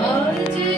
বাজে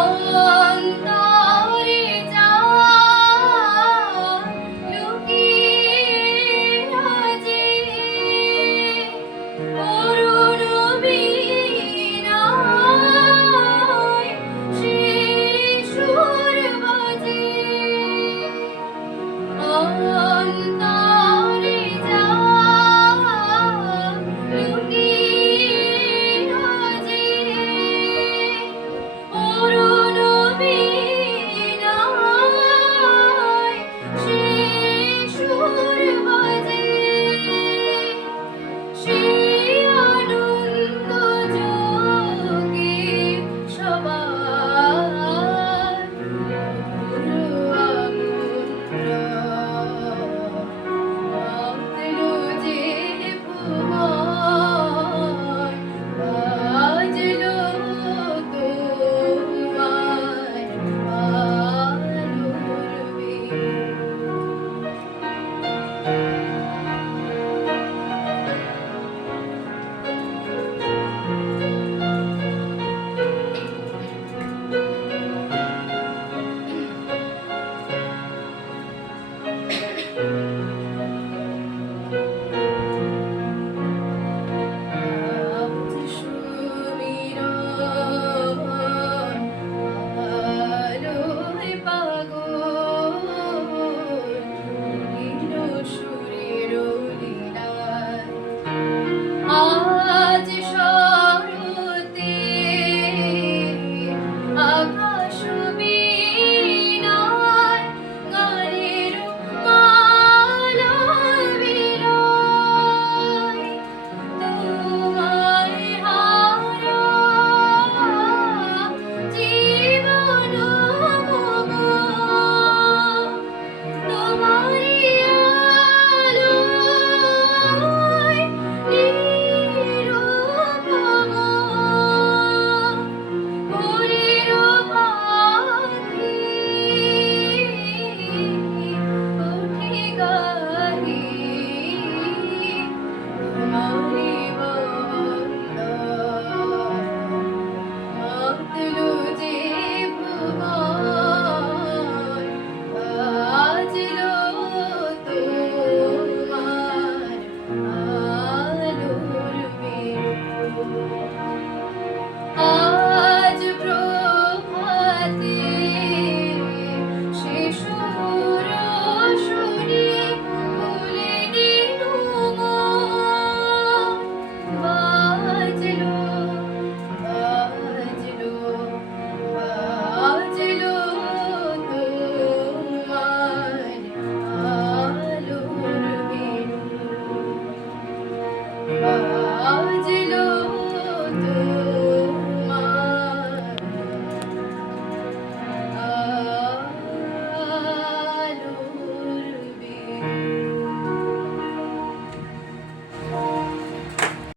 Oh.